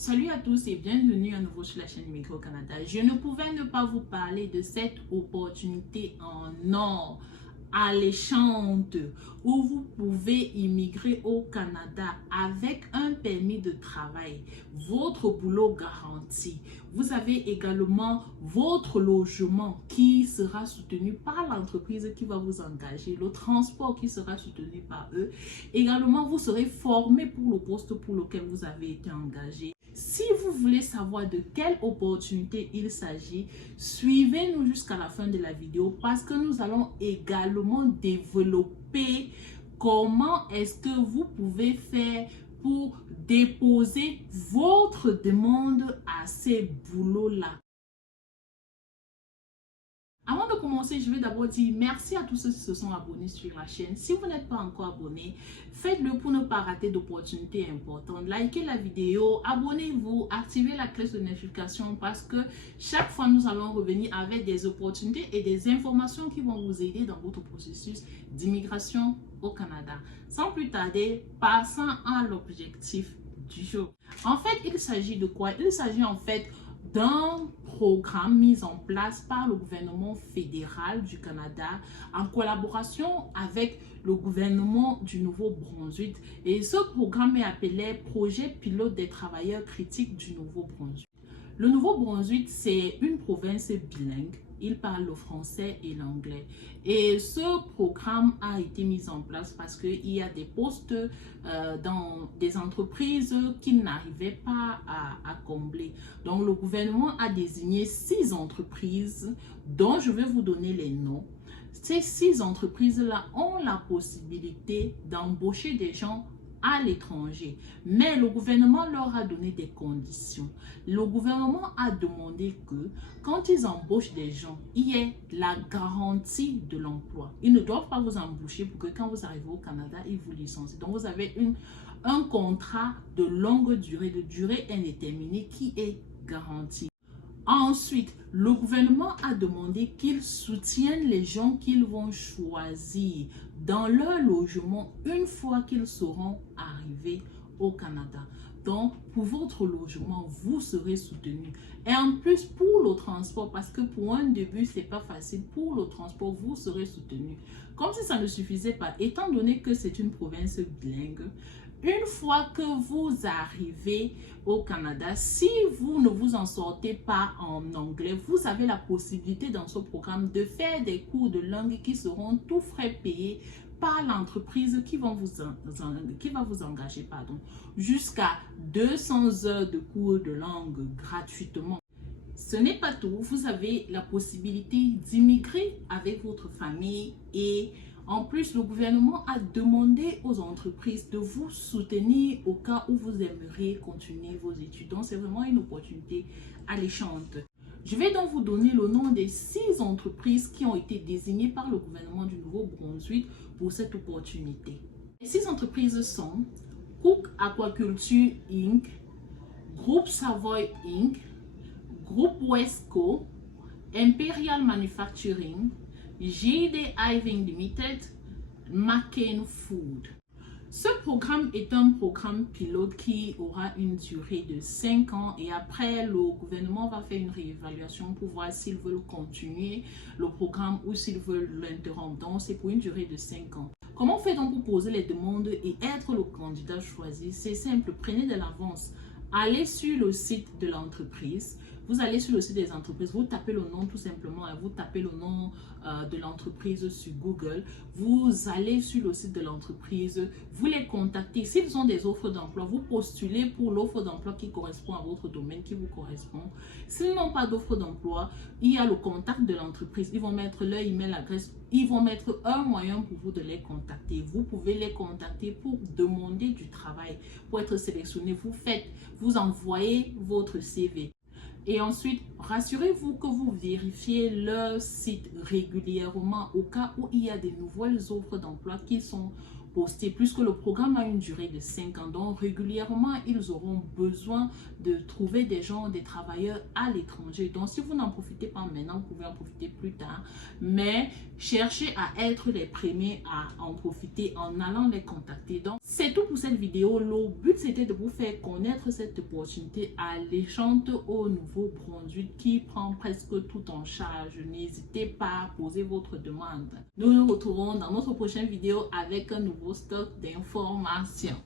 Salut à tous et bienvenue à nouveau sur la chaîne Immigrer au Canada. Je ne pouvais ne pas vous parler de cette opportunité en or alléchante où vous pouvez immigrer au Canada avec un permis de travail, votre boulot garanti. Vous avez également votre logement qui sera soutenu par l'entreprise qui va vous engager, le transport qui sera soutenu par eux. Également, vous serez formé pour le poste pour lequel vous avez été engagé. Si vous voulez savoir de quelle opportunité il s'agit, suivez-nous jusqu'à la fin de la vidéo parce que nous allons également développer comment est-ce que vous pouvez faire pour déposer votre demande à ces boulots-là. Avant de commencer, je vais d'abord dire merci à tous ceux qui se sont abonnés sur la chaîne. Si vous n'êtes pas encore abonné, faites-le pour ne pas rater d'opportunités importantes. Likez la vidéo, abonnez-vous, activez la cloche de notification parce que chaque fois nous allons revenir avec des opportunités et des informations qui vont vous aider dans votre processus d'immigration au Canada. Sans plus tarder, passons à l'objectif du jour. En fait, il s'agit de quoi? Il s'agit en fait d'un programme mis en place par le gouvernement fédéral du Canada en collaboration avec le gouvernement du Nouveau-Brunswick. Et ce programme est appelé Projet pilote des travailleurs critiques du Nouveau-Brunswick. Le Nouveau-Brunswick, c'est une province bilingue. Il parle le français et l'anglais. Et ce programme a été mis en place parce qu'il y a des postes dans des entreprises qu'il n'arrivait pas à combler. Donc, le gouvernement a désigné 6 entreprises dont je vais vous donner les noms. Ces 6 entreprises-là ont la possibilité d'embaucher des gens à l'étranger. Mais le gouvernement leur a donné des conditions. Le gouvernement a demandé que quand ils embauchent des gens, il y ait la garantie de l'emploi. Ils ne doivent pas vous embaucher pour que quand vous arrivez au Canada, ils vous licencient. Donc vous avez un contrat de longue durée, de durée indéterminée qui est garanti. Ensuite, le gouvernement a demandé qu'ils soutiennent les gens qu'ils vont choisir dans leur logement une fois qu'ils seront arrivés au Canada. Donc, pour votre logement, vous serez soutenu. Et en plus, pour le transport, parce que pour un début, ce n'est pas facile, pour le transport, vous serez soutenu. Comme si ça ne suffisait pas, étant donné que c'est une province bilingue, une fois que vous arrivez au Canada, si vous ne vous en sortez pas en anglais, vous avez la possibilité dans ce programme de faire des cours de langue qui seront tout frais payés par l'entreprise qui va vous engager, jusqu'à 200 heures de cours de langue gratuitement. Ce n'est pas tout, vous avez la possibilité d'immigrer avec votre famille et en plus, le gouvernement a demandé aux entreprises de vous soutenir au cas où vous aimeriez continuer vos études. Donc, c'est vraiment une opportunité alléchante. Je vais donc vous donner le nom des 6 entreprises qui ont été désignées par le gouvernement du Nouveau-Brunswick pour cette opportunité. Les 6 entreprises sont Cook Aquaculture Inc., Groupe Savoy Inc., Groupe Westco, Imperial Manufacturing, JD Iving Limited, McCain Food. Ce programme est un programme pilote qui aura une durée de 5 ans et après le gouvernement va faire une réévaluation pour voir s'ils veulent continuer le programme ou s'ils veulent l'interrompre. Donc c'est pour une durée de 5 ans. Comment on fait donc pour poser les demandes et être le candidat choisi? C'est simple, prenez de l'avance. Allez sur le site de l'entreprise. Vous allez sur le site des entreprises, vous tapez le nom tout simplement, vous tapez le nom de l'entreprise sur Google, vous allez sur le site de l'entreprise, vous les contactez. S'ils ont des offres d'emploi, vous postulez pour l'offre d'emploi qui correspond à votre domaine, qui vous correspond. S'ils n'ont pas d'offre d'emploi, il y a le contact de l'entreprise. Ils vont mettre leur email adresse, ils vont mettre un moyen pour vous de les contacter. Vous pouvez les contacter pour demander du travail, pour être sélectionné. Vous envoyez votre CV. Et ensuite, rassurez-vous que vous vérifiez leur site régulièrement au cas où il y a des nouvelles offres d'emploi qui sont poster, puisque le programme a une durée de 5 ans. Donc, régulièrement, ils auront besoin de trouver des gens, des travailleurs à l'étranger. Donc, si vous n'en profitez pas maintenant, vous pouvez en profiter plus tard. Mais cherchez à être les premiers à en profiter en allant les contacter. Donc, c'est tout pour cette vidéo. Le but, c'était de vous faire connaître cette opportunité alléchante au Nouveau-Brunswick qui prend presque tout en charge. N'hésitez pas à poser votre demande. Nous nous retrouvons dans notre prochaine vidéo avec un nouveau stock d'informations.